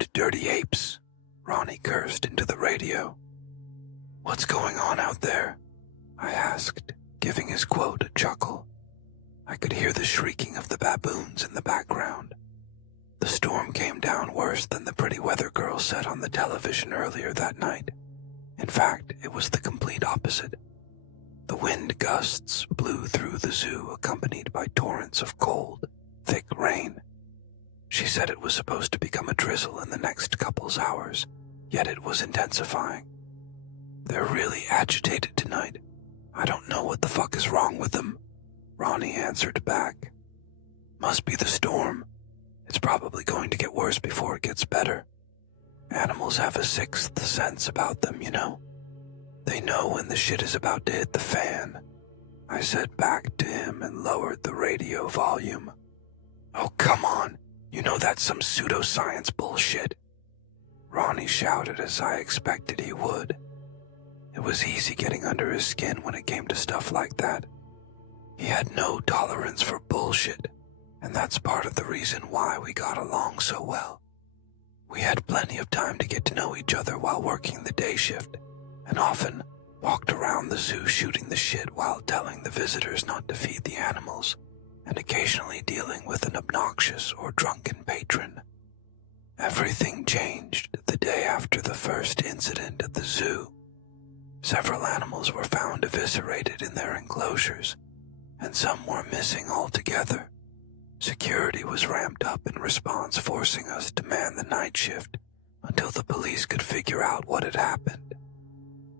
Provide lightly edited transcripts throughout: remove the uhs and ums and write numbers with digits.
Damned dirty apes, Ronnie cursed into the radio. What's going on out there? I asked, giving his quote a chuckle. I could hear the shrieking of the baboons in the background. The storm came down worse than the pretty weather girl said on the television earlier that night. In fact, it was the complete opposite. The wind gusts blew through the zoo accompanied by torrents of cold, thick rain. She said it was supposed to become a drizzle in the next couple's hours, yet it was intensifying. They're really agitated tonight. I don't know what the fuck is wrong with them, Ronnie answered back. Must be the storm. It's probably going to get worse before it gets better. Animals have a sixth sense about them, you know. They know when the shit is about to hit the fan. I said back to him and lowered the radio volume. Oh, come on. You know that's some pseudoscience bullshit. Ronnie shouted as I expected he would. It was easy getting under his skin when it came to stuff like that. He had no tolerance for bullshit, and that's part of the reason why we got along so well. We had plenty of time to get to know each other while working the day shift, and often walked around the zoo shooting the shit while telling the visitors not to feed the animals, and occasionally dealing with an obnoxious or drunken patron. Everything changed the day after the first incident at the zoo. Several animals were found eviscerated in their enclosures, and some were missing altogether. Security was ramped up in response, forcing us to man the night shift until the police could figure out what had happened.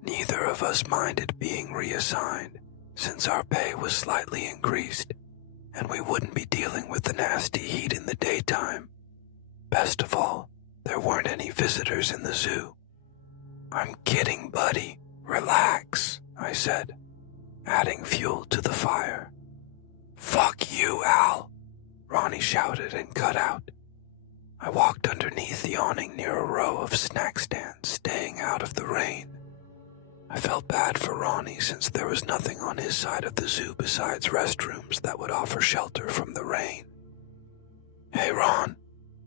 Neither of us minded being reassigned, since our pay was slightly increased, and we wouldn't be dealing with the nasty heat in the daytime. Best of all, there weren't any visitors in the zoo. I'm kidding, buddy. Relax, I said, adding fuel to the fire. Fuck you, Al, Ronnie shouted and cut out. I walked underneath the awning near a row of snack stands, staying out of the rain. I felt bad for Ronnie since there was nothing on his side of the zoo besides restrooms that would offer shelter from the rain. Hey, Ron,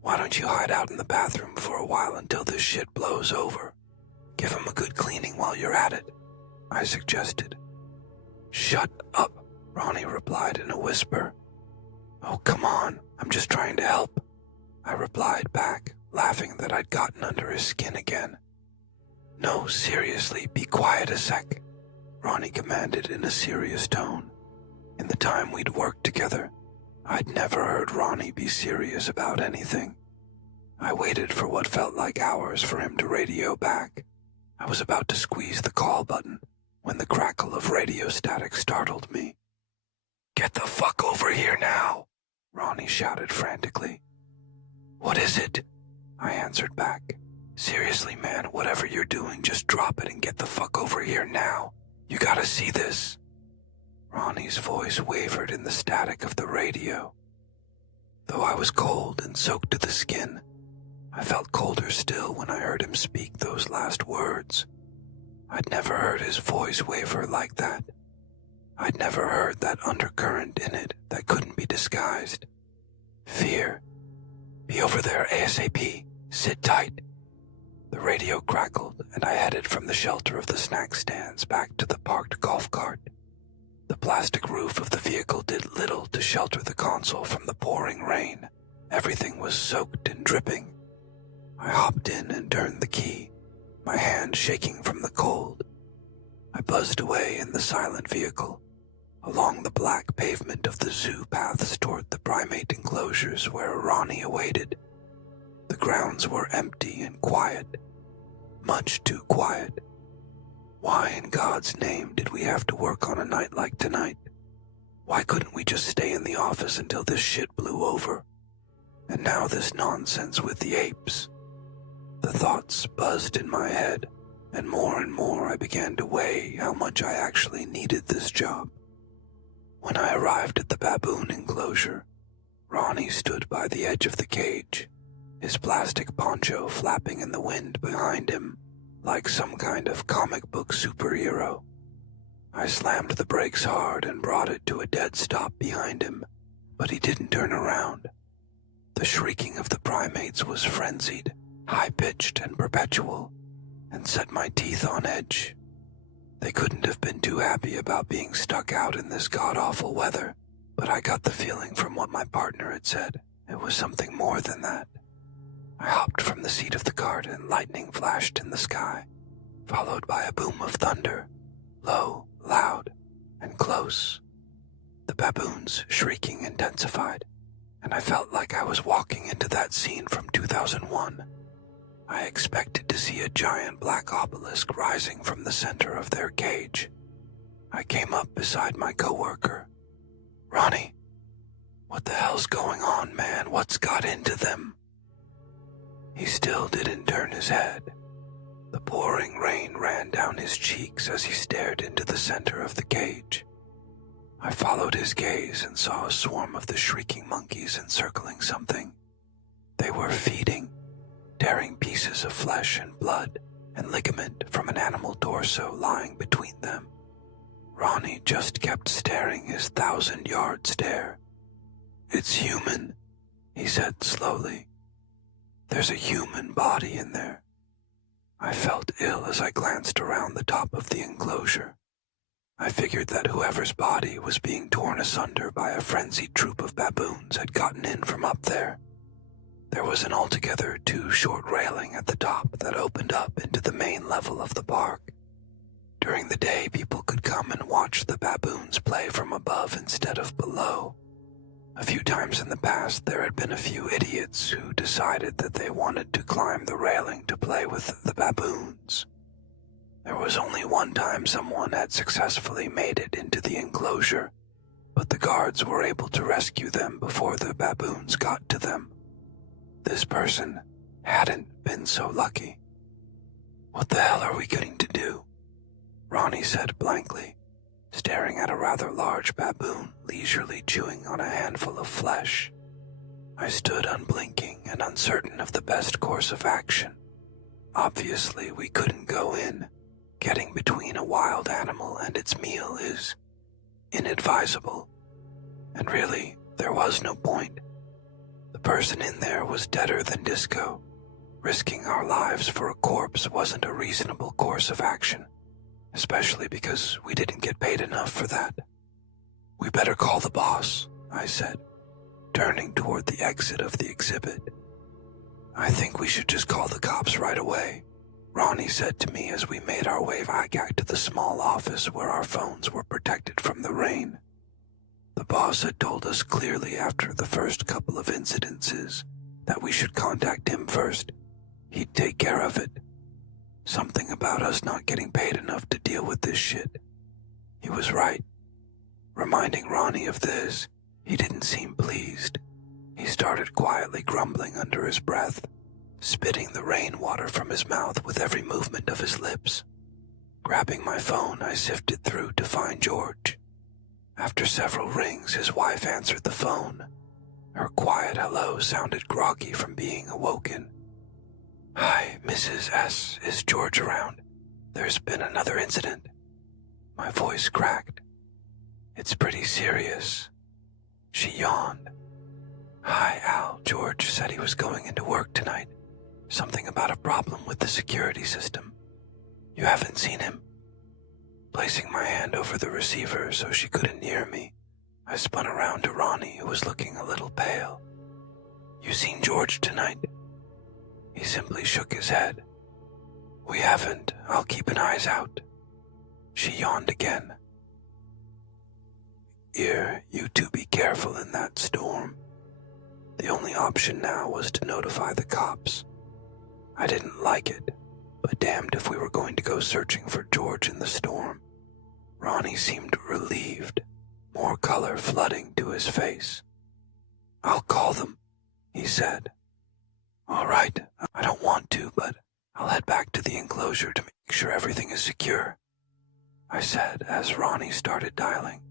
why don't you hide out in the bathroom for a while until this shit blows over? Give him a good cleaning while you're at it, I suggested. Shut up, Ronnie replied in a whisper. Oh, come on, I'm just trying to help, I replied back, laughing that I'd gotten under his skin again. No, seriously, be quiet a sec, Ronnie commanded in a serious tone. In the time we'd worked together, I'd never heard Ronnie be serious about anything. I waited for what felt like hours for him to radio back. I was about to squeeze the call button when the crackle of radio static startled me. Get the fuck over here now, Ronnie shouted frantically. What is it? I answered back. Seriously, man, whatever you're doing, just drop it and get the fuck over here now. You gotta see this. Ronnie's voice wavered in the static of the radio. Though I was cold and soaked to the skin, I felt colder still when I heard him speak those last words. I'd never heard his voice waver like that. I'd never heard that undercurrent in it that couldn't be disguised. Fear. Be over there ASAP. Sit tight. The radio crackled, and I headed from the shelter of the snack stands back to the parked golf cart. The plastic roof of the vehicle did little to shelter the console from the pouring rain. Everything was soaked and dripping. I hopped in and turned the key, my hand shaking from the cold. I buzzed away in the silent vehicle, along the black pavement of the zoo paths toward the primate enclosures where Ronnie awaited. The grounds were empty and quiet, much too quiet. Why in God's name did we have to work on a night like tonight? Why couldn't we just stay in the office until this shit blew over? And now this nonsense with the apes. The thoughts buzzed in my head, and more I began to weigh how much I actually needed this job. When I arrived at the baboon enclosure, Ronnie stood by the edge of the cage, his plastic poncho flapping in the wind behind him, like some kind of comic book superhero. I slammed the brakes hard and brought it to a dead stop behind him, but he didn't turn around. The shrieking of the primates was frenzied, high-pitched and perpetual, and set my teeth on edge. They couldn't have been too happy about being stuck out in this god-awful weather, but I got the feeling from what my partner had said it was something more than that. I hopped from the seat of the cart and lightning flashed in the sky, followed by a boom of thunder, low, loud, and close. The baboons' shrieking intensified, and I felt like I was walking into that scene from 2001. I expected to see a giant black obelisk rising from the center of their cage. I came up beside my coworker. "Ronnie, what the hell's going on, man? What's got into them?" He still didn't turn his head. The pouring rain ran down his cheeks as he stared into the center of the cage. I followed his gaze and saw a swarm of the shrieking monkeys encircling something. They were feeding, tearing pieces of flesh and blood and ligament from an animal torso lying between them. Ronnie just kept staring his 1,000-yard stare. "It's human," he said slowly. "There's a human body in there." I felt ill as I glanced around the top of the enclosure. I figured that whoever's body was being torn asunder by a frenzied troop of baboons had gotten in from up there. There was an altogether too short railing at the top that opened up into the main level of the park. During the day, people could come and watch the baboons play from above instead of below. A few times in the past, there had been a few idiots who decided that they wanted to climb the railing to play with the baboons. There was only one time someone had successfully made it into the enclosure, but the guards were able to rescue them before the baboons got to them. This person hadn't been so lucky. "What the hell are we going to do?" Ronnie said blankly, staring at a rather large baboon leisurely chewing on a handful of flesh. I stood unblinking and uncertain of the best course of action. Obviously, we couldn't go in. Getting between a wild animal and its meal is inadvisable. And really, there was no point. The person in there was deader than disco. Risking our lives for a corpse wasn't a reasonable course of action, especially because we didn't get paid enough for that. "We better call the boss," I said, turning toward the exit of the exhibit. "I think we should just call the cops right away," Ronnie said to me as we made our way back to the small office where our phones were protected from the rain. The boss had told us clearly after the first couple of incidences that we should contact him first. He'd take care of it. Something about us not getting paid enough to deal with this shit. He was right. Reminding Ronnie of this, he didn't seem pleased. He started quietly grumbling under his breath, spitting the rainwater from his mouth with every movement of his lips. Grabbing my phone, I sifted through to find George. After several rings, his wife answered the phone. Her quiet hello sounded groggy from being awoken. "Hi, Mrs. S. Is George around? There's been another incident." My voice cracked. "It's pretty serious." She yawned. "Hi, Al. George said he was going into work tonight. Something about a problem with the security system. You haven't seen him?" Placing my hand over the receiver so she couldn't hear me, I spun around to Ronnie, who was looking a little pale. "You seen George tonight?" He simply shook his head. "We haven't. I'll keep an eyes out." She yawned again. "Here, you two be careful in that storm." The only option now was to notify the cops. I didn't like it, but damned if we were going to go searching for George in the storm. Ronnie seemed relieved, more color flooding to his face. "I'll call them," he said. "All right, I don't want to, but I'll head back to the enclosure to make sure everything is secure," I said as Ronnie started dialing.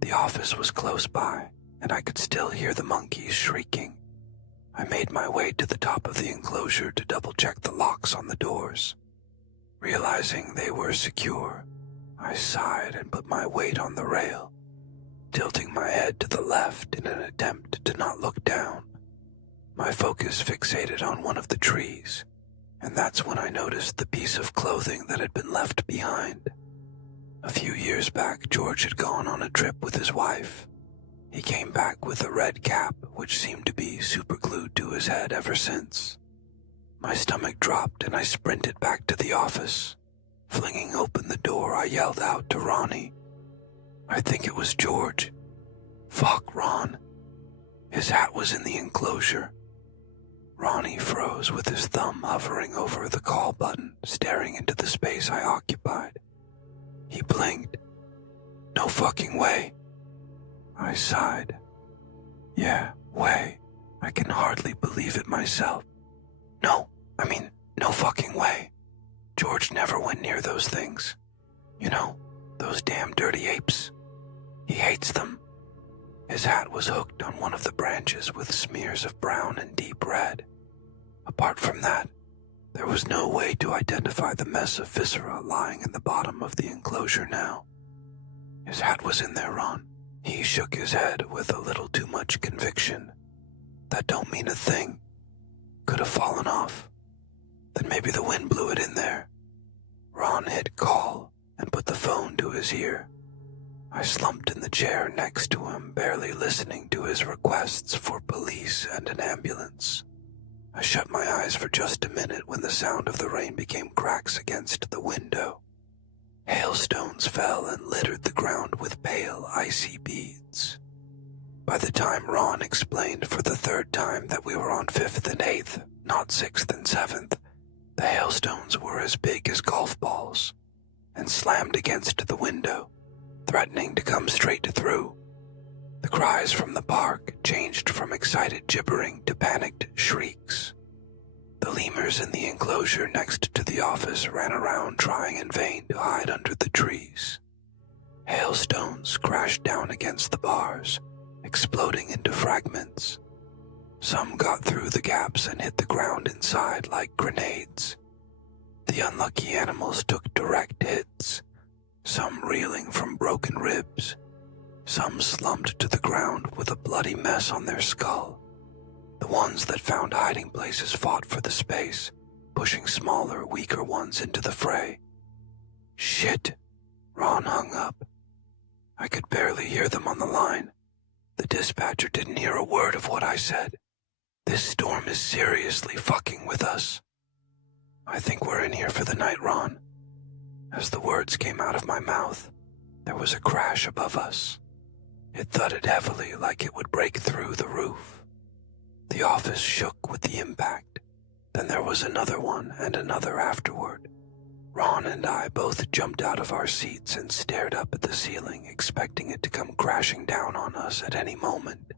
The office was close by, and I could still hear the monkeys shrieking. I made my way to the top of the enclosure to double-check the locks on the doors. Realizing they were secure, I sighed and put my weight on the rail, tilting my head to the left in an attempt to not look down. My focus fixated on one of the trees, and that's when I noticed the piece of clothing that had been left behind. A few years back, George had gone on a trip with his wife. He came back with a red cap, which seemed to be superglued to his head ever since. My stomach dropped and I sprinted back to the office. Flinging open the door, I yelled out to Ronnie. I think it was George. Fuck, Ron. His hat was in the enclosure. Ronnie froze with his thumb hovering over the call button, staring into the space I occupied. He blinked. No fucking way. I sighed. Yeah, way. I can hardly believe it myself. No fucking way. George never went near those things. You know, those damn dirty apes. He hates them. His hat was hooked on one of the branches with smears of brown and deep red. Apart from that, there was no way to identify the mess of viscera lying in the bottom of the enclosure now. His hat was in there, Ron. He shook his head with a little too much conviction. That don't mean a thing. Could have fallen off. Then maybe the wind blew it in there. Ron hit call and put the phone to his ear. I slumped in the chair next to him, barely listening to his requests for police and an ambulance. I shut my eyes for just a minute when the sound of the rain became cracks against the window. Hailstones fell and littered the ground with pale, icy beads. By the time Ron explained for the third time that we were on 5th and 8th, not 6th and 7th, the hailstones were as big as golf balls and slammed against the window, threatening to come straight through. The cries from the park changed from excited gibbering to panicked shrieks. The lemurs in the enclosure next to the office ran around trying in vain to hide under the trees. Hailstones crashed down against the bars, exploding into fragments. Some got through the gaps and hit the ground inside like grenades. The unlucky animals took direct hits, some reeling from broken ribs, some slumped to the ground with a bloody mess on their skull. The ones that found hiding places fought for the space, pushing smaller, weaker ones into the fray. Shit. Ron hung up. I could barely hear them on the line. The dispatcher didn't hear a word of what I said. This storm is seriously fucking with us. I think we're in here for the night, Ron. As the words came out of my mouth, there was a crash above us. It thudded heavily like it would break through the roof. The office shook with the impact. Then there was another one and another afterward. Ron and I both jumped out of our seats and stared up at the ceiling, expecting it to come crashing down on us at any moment.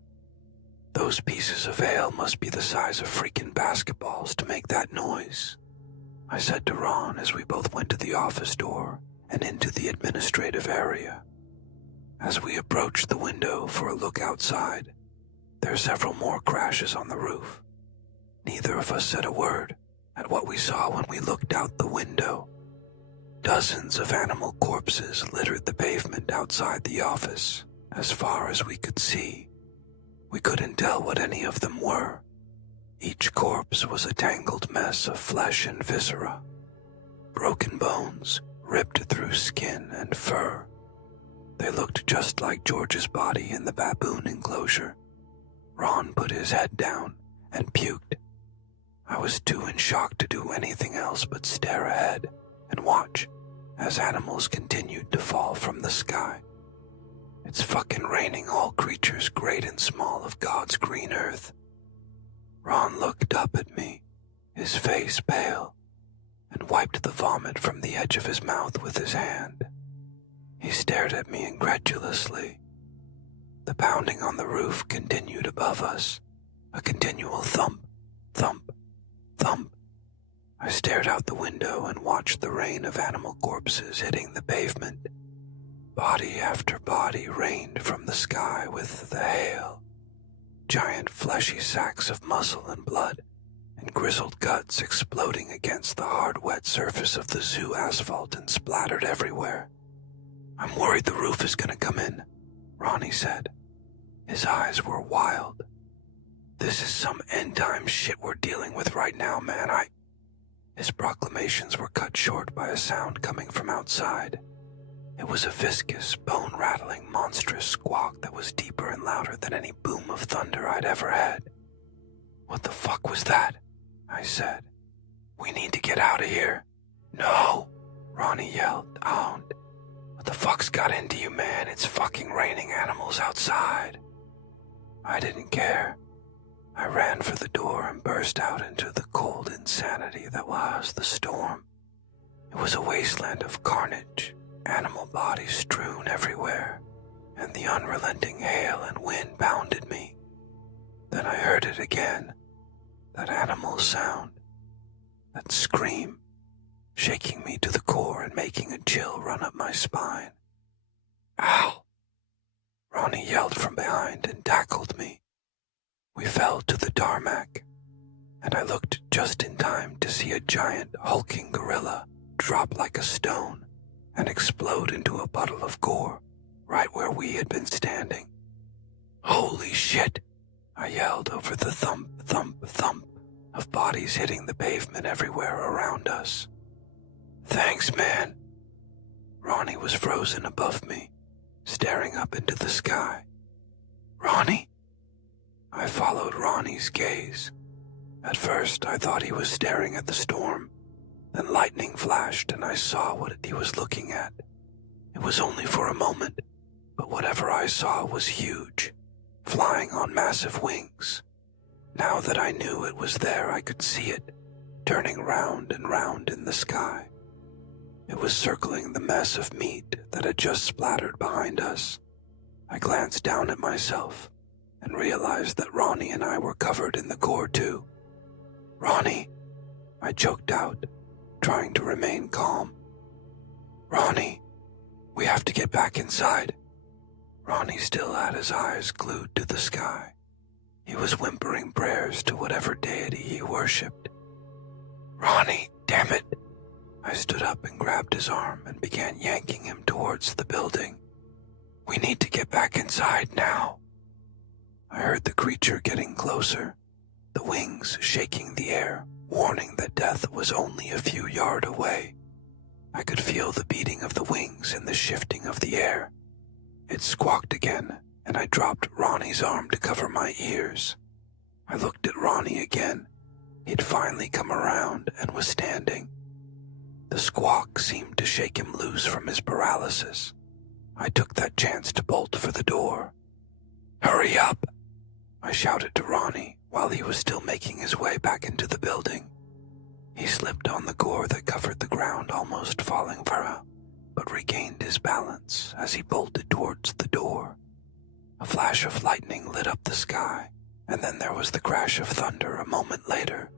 Those pieces of hail must be the size of freaking basketballs to make that noise, I said to Ron as we both went to the office door and into the administrative area. As we approached the window for a look outside, there are several more crashes on the roof. Neither of us said a word at what we saw when we looked out the window. Dozens of animal corpses littered the pavement outside the office, as far as we could see. We couldn't tell what any of them were. Each corpse was a tangled mess of flesh and viscera. Broken bones, ripped through skin and fur. They looked just like George's body in the baboon enclosure. Ron put his head down and puked. I was too in shock to do anything else but stare ahead and watch as animals continued to fall from the sky. It's fucking raining all creatures great and small of God's green earth. Ron looked up at me, his face pale, and wiped the vomit from the edge of his mouth with his hand. He stared at me incredulously. The pounding on the roof continued above us, a continual thump, thump, thump. I stared out the window and watched the rain of animal corpses hitting the pavement. Body after body rained from the sky with the hail. Giant fleshy sacks of muscle and blood, and grizzled guts exploding against the hard wet surface of the zoo asphalt and splattered everywhere. I'm worried the roof is gonna come in, Ronnie said. His eyes were wild. This is some end-time shit we're dealing with right now, man. His proclamations were cut short by a sound coming from outside. It was a viscous, bone-rattling, monstrous squawk that was deeper and louder than any boom of thunder I'd ever had. "What the fuck was that?" I said. "We need to get out of here." "No," Ronnie yelled. "Don't. What the fuck's got into you, man? It's fucking raining animals outside." I didn't care. I ran for the door and burst out into the cold insanity that was the storm. It was a wasteland of carnage, animal bodies strewn everywhere, and the unrelenting hail and wind pounded me. Then I heard it again, that animal sound, that scream, shaking me to the core and making a chill run up my spine. "Ow!" Ronnie yelled from behind and tackled me. We fell to the tarmac, and I looked just in time to see a giant hulking gorilla drop like a stone and explode into a puddle of gore right where we had been standing. "Holy shit!" I yelled over the thump, thump, thump of bodies hitting the pavement everywhere around us. "Thanks, man." Ronnie was frozen above me, staring up into the sky. "Ronnie?" I followed Ronnie's gaze. At first, I thought he was staring at the storm. Then lightning flashed and I saw what he was looking at. It was only for a moment, but whatever I saw was huge, flying on massive wings. Now that I knew it was there, I could see it, turning round and round in the sky. It was circling the mess of meat that had just splattered behind us. I glanced down at myself and realized that Ronnie and I were covered in the gore too. "Ronnie," I choked out, trying to remain calm. "Ronnie, we have to get back inside." Ronnie still had his eyes glued to the sky. He was whimpering prayers to whatever deity he worshipped. "Ronnie, damn it!" I stood up and grabbed his arm and began yanking him towards the building. "We need to get back inside now." I heard the creature getting closer, the wings shaking the air, warning that death was only a few yards away. I could feel the beating of the wings and the shifting of the air. It squawked again, and I dropped Ronnie's arm to cover my ears. I looked at Ronnie again. He'd finally come around and was standing. The squawk seemed to shake him loose from his paralysis. I took that chance to bolt for the door. "Hurry up!" I shouted to Ronnie while he was still making his way back into the building. He slipped on the gore that covered the ground, almost falling for but regained his balance as he bolted towards the door. A flash of lightning lit up the sky, and then there was the crash of thunder a moment later.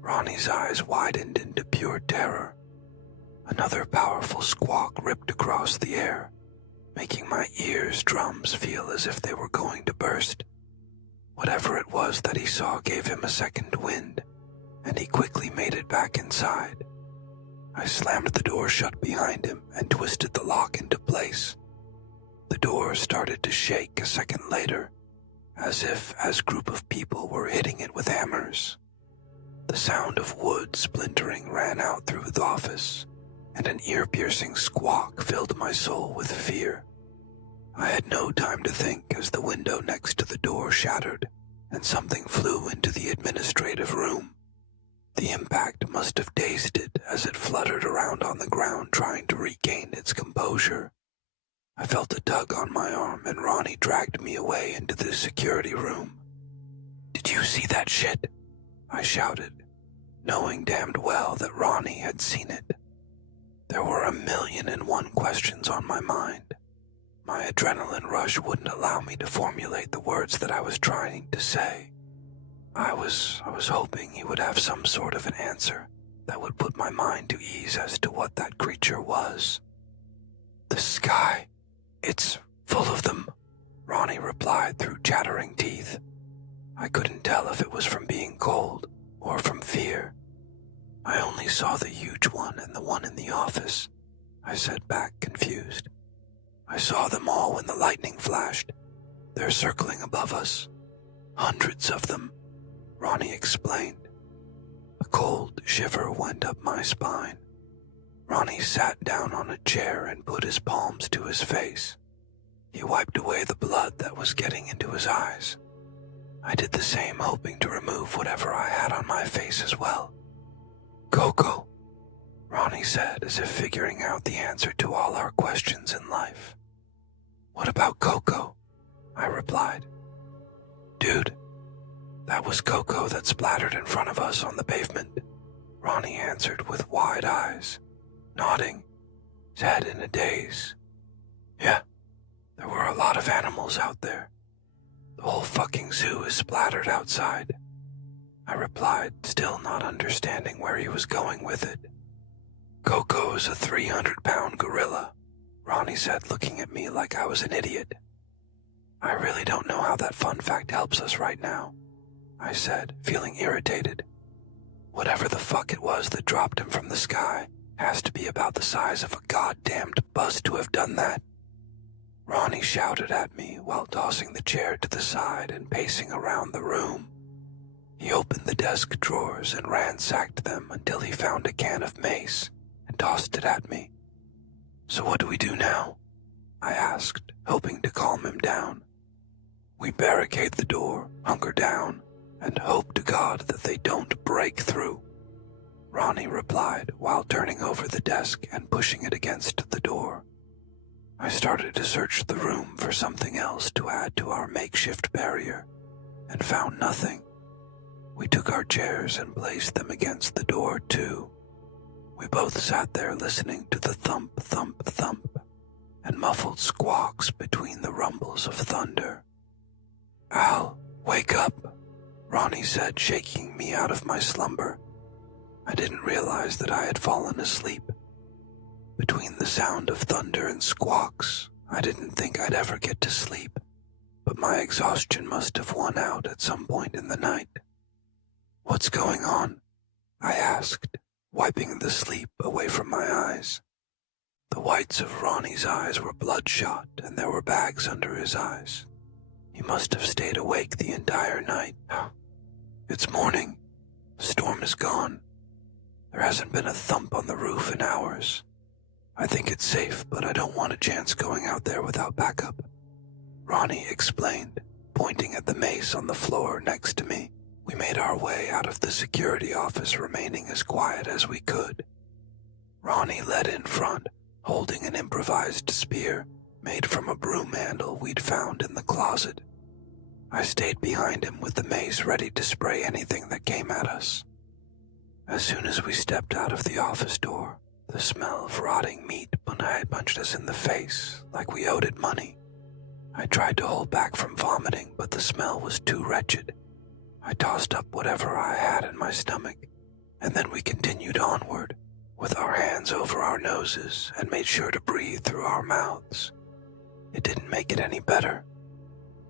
Ronnie's eyes widened into pure terror. Another powerful squawk ripped across the air, making my ears' drums feel as if they were going to burst. Whatever it was that he saw gave him a second wind, and he quickly made it back inside. I slammed the door shut behind him and twisted the lock into place. The door started to shake a second later, as if a group of people were hitting it with hammers. The sound of wood splintering ran out through the office, and an ear-piercing squawk filled my soul with fear. I had no time to think as the window next to the door shattered, and something flew into the administrative room. The impact must have dazed it as it fluttered around on the ground trying to regain its composure. I felt a tug on my arm and Ronnie dragged me away into the security room. "Did you see that shit?" I shouted, knowing damned well that Ronnie had seen it. There were 1,000,001 questions on my mind. My adrenaline rush wouldn't allow me to formulate the words that I was trying to say. I was hoping he would have some sort of an answer that would put my mind to ease as to what that creature was. "The sky, it's full of them," Ronnie replied through chattering teeth. I couldn't tell if it was from being cold or from fear. "I only saw the huge one and the one in the office," I said back, confused. "I saw them all when the lightning flashed. They're circling above us." Hundreds of them, Ronnie explained. A cold shiver went up my spine. Ronnie sat down on a chair and put his palms to his face. He wiped away the blood that was getting into his eyes. I did the same, hoping to remove whatever I had on my face as well. Coco, Ronnie said, as if figuring out the answer to all our questions in life. What about Coco? I replied. Dude, that was Coco that splattered in front of us on the pavement, Ronnie answered with wide eyes, nodding, his head in a daze. Yeah, there were a lot of animals out there. The whole fucking zoo is splattered outside, I replied, still not understanding where he was going with it. Coco's a 300-pound gorilla, Ronnie said, looking at me like I was an idiot. I really don't know how that fun fact helps us right now, I said, feeling irritated. Whatever the fuck it was that dropped him from the sky has to be about the size of a goddamned bus to have done that. Ronnie shouted at me while tossing the chair to the side and pacing around the room. He opened the desk drawers and ransacked them until he found a can of mace and tossed it at me. So what do we do now? I asked, hoping to calm him down. We barricade the door, hunker down, and hope to God that they don't break through, Ronnie replied while turning over the desk and pushing it against the door. I started to search the room for something else to add to our makeshift barrier, and found nothing. We took our chairs and placed them against the door too. We both sat there listening to the thump, thump, thump, and muffled squawks between the rumbles of thunder. Al, wake up, Ronnie said, shaking me out of my slumber. I didn't realize that I had fallen asleep. Between the sound of thunder and squawks, I didn't think I'd ever get to sleep, but my exhaustion must have won out at some point in the night. What's going on? I asked, wiping the sleep away from my eyes. The whites of Ronnie's eyes were bloodshot, and there were bags under his eyes. He must have stayed awake the entire night. It's morning. The storm is gone. There hasn't been a thump on the roof in hours. I think it's safe, but I don't want a chance going out there without backup, Ronnie explained, pointing at the mace on the floor next to me. We made our way out of the security office, remaining as quiet as we could. Ronnie led in front, holding an improvised spear made from a broom handle we'd found in the closet. I stayed behind him with the mace ready to spray anything that came at us. As soon as we stepped out of the office door, the smell of rotting meat punched us in the face like we owed it money. I tried to hold back from vomiting, but the smell was too wretched. I tossed up whatever I had in my stomach, and then we continued onward, with our hands over our noses, and made sure to breathe through our mouths. It didn't make it any better.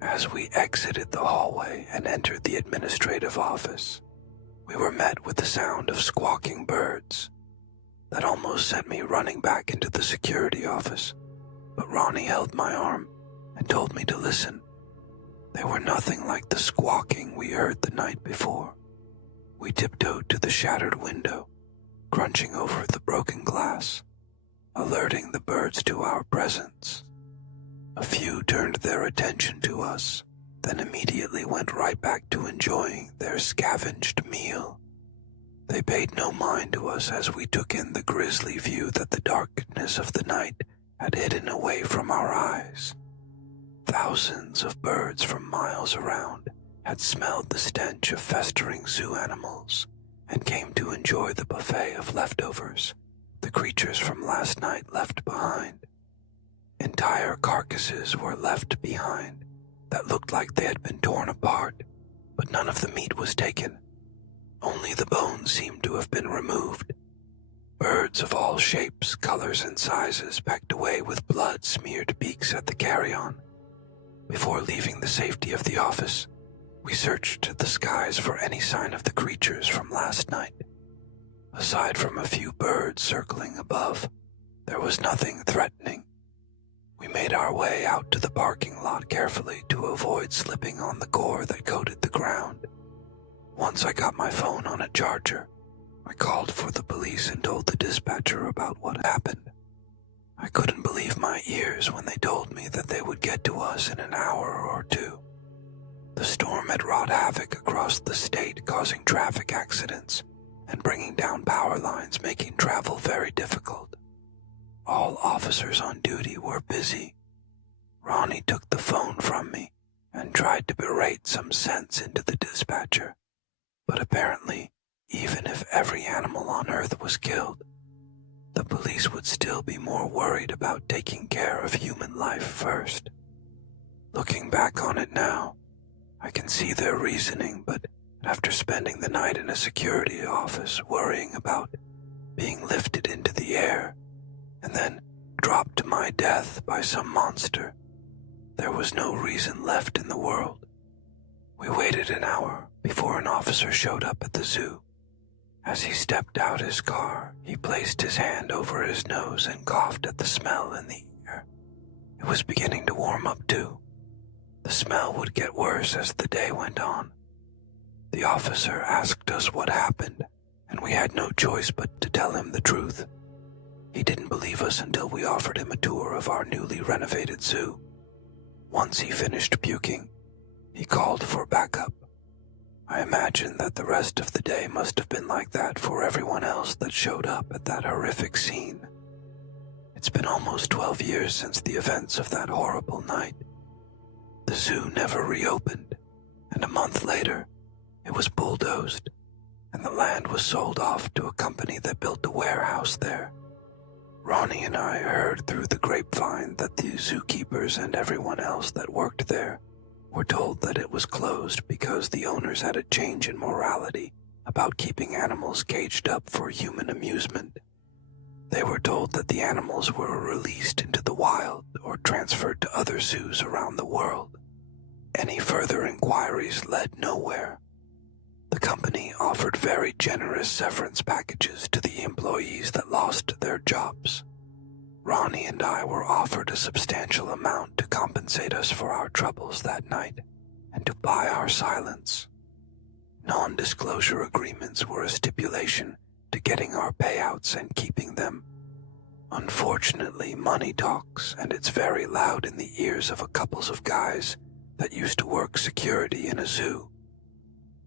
As we exited the hallway and entered the administrative office, we were met with the sound of squawking birds. That almost sent me running back into the security office, but Ronnie held my arm and told me to listen. They were nothing like the squawking we heard the night before. We tiptoed to the shattered window, crunching over the broken glass, alerting the birds to our presence. A few turned their attention to us, then immediately went right back to enjoying their scavenged meal. They paid no mind to us as we took in the grisly view that the darkness of the night had hidden away from our eyes. Thousands of birds from miles around had smelled the stench of festering zoo animals and came to enjoy the buffet of leftovers the creatures from last night left behind. Entire carcasses were left behind that looked like they had been torn apart, but none of the meat was taken. Only the bones seemed to have been removed. Birds of all shapes, colors, and sizes packed away with blood-smeared beaks at the carry-on. Before leaving the safety of the office, we searched the skies for any sign of the creatures from last night. Aside from a few birds circling above, there was nothing threatening. We made our way out to the parking lot carefully to avoid slipping on the gore that coated the ground. Once I got my phone on a charger, I called for the police and told the dispatcher about what happened. I couldn't believe my ears when they told me that they would get to us in an hour or two. The storm had wrought havoc across the state, causing traffic accidents and bringing down power lines, making travel very difficult. All officers on duty were busy. Ronnie took the phone from me and tried to berate some sense into the dispatcher. But apparently, even if every animal on Earth was killed, the police would still be more worried about taking care of human life first. Looking back on it now, I can see their reasoning, but after spending the night in a security office worrying about being lifted into the air and then dropped to my death by some monster, there was no reason left in the world. We waited an hour before an officer showed up at the zoo. As he stepped out his car, he placed his hand over his nose and coughed at the smell in the air. It was beginning to warm up too. The smell would get worse as the day went on. The officer asked us what happened, and we had no choice but to tell him the truth. He didn't believe us until we offered him a tour of our newly renovated zoo. Once he finished puking, he called for backup. I imagine that the rest of the day must have been like that for everyone else that showed up at that horrific scene. It's been almost 12 years since the events of that horrible night. The zoo never reopened, and a month later, it was bulldozed, and the land was sold off to a company that built a warehouse there. Ronnie and I heard through the grapevine that the zookeepers and everyone else that worked there were told that it was closed because the owners had a change in morality about keeping animals caged up for human amusement. They were told that the animals were released into the wild or transferred to other zoos around the world. Any further inquiries led nowhere. The company offered very generous severance packages to the employees that lost their jobs. Ronnie and I were offered a substantial amount to compensate us for our troubles that night and to buy our silence. Non-disclosure agreements were a stipulation to getting our payouts and keeping them. Unfortunately, money talks, and it's very loud in the ears of a couple of guys that used to work security in a zoo.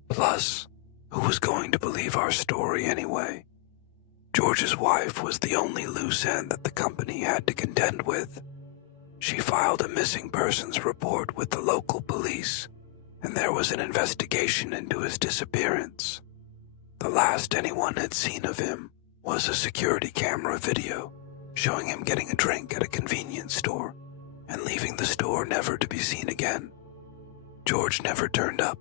Plus, who was going to believe our story anyway? George's wife was the only loose end that the company had to contend with. She filed a missing persons report with the local police, and there was an investigation into his disappearance. The last anyone had seen of him was a security camera video showing him getting a drink at a convenience store and leaving the store never to be seen again. George never turned up.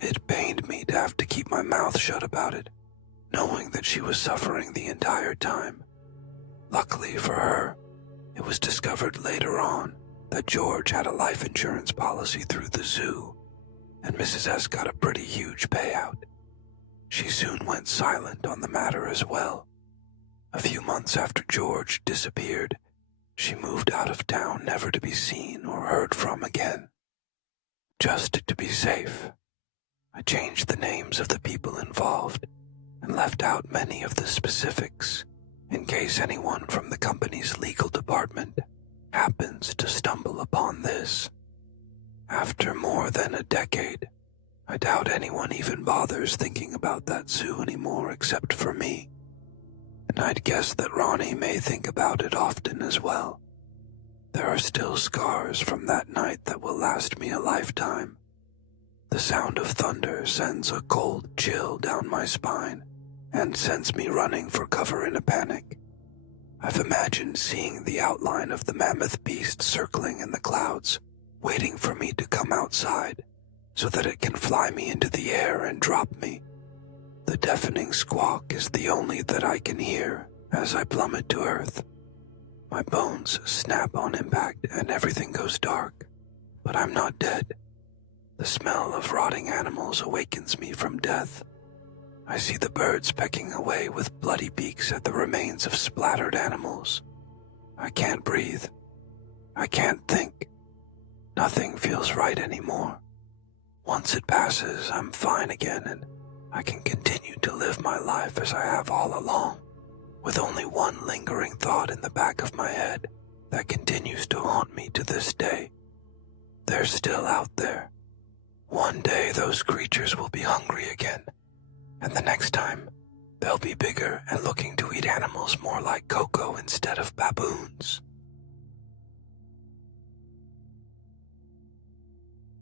It pained me to have to keep my mouth shut about it, knowing that she was suffering the entire time. Luckily for her, it was discovered later on that George had a life insurance policy through the zoo, and Mrs. S got a pretty huge payout. She soon went silent on the matter as well. A few months after George disappeared, she moved out of town never to be seen or heard from again. Just to be safe, I changed the names of the people involved and left out many of the specifics in case anyone from the company's legal department happens to stumble upon this. After more than a decade, I doubt anyone even bothers thinking about that zoo anymore except for me, and I'd guess that Ronnie may think about it often as well. There are still scars from that night that will last me a lifetime. The sound of thunder sends a cold chill down my spine and sends me running for cover in a panic. I've imagined seeing the outline of the mammoth beast circling in the clouds, waiting for me to come outside so that it can fly me into the air and drop me. The deafening squawk is the only that I can hear as I plummet to earth. My bones snap on impact and everything goes dark, but I'm not dead. The smell of rotting animals awakens me from death. I see the birds pecking away with bloody beaks at the remains of splattered animals. I can't breathe. I can't think. Nothing feels right anymore. Once it passes, I'm fine again and I can continue to live my life as I have all along, with only one lingering thought in the back of my head that continues to haunt me to this day. They're still out there. One day those creatures will be hungry again, and the next time they'll be bigger and looking to eat animals more like Coco instead of baboons.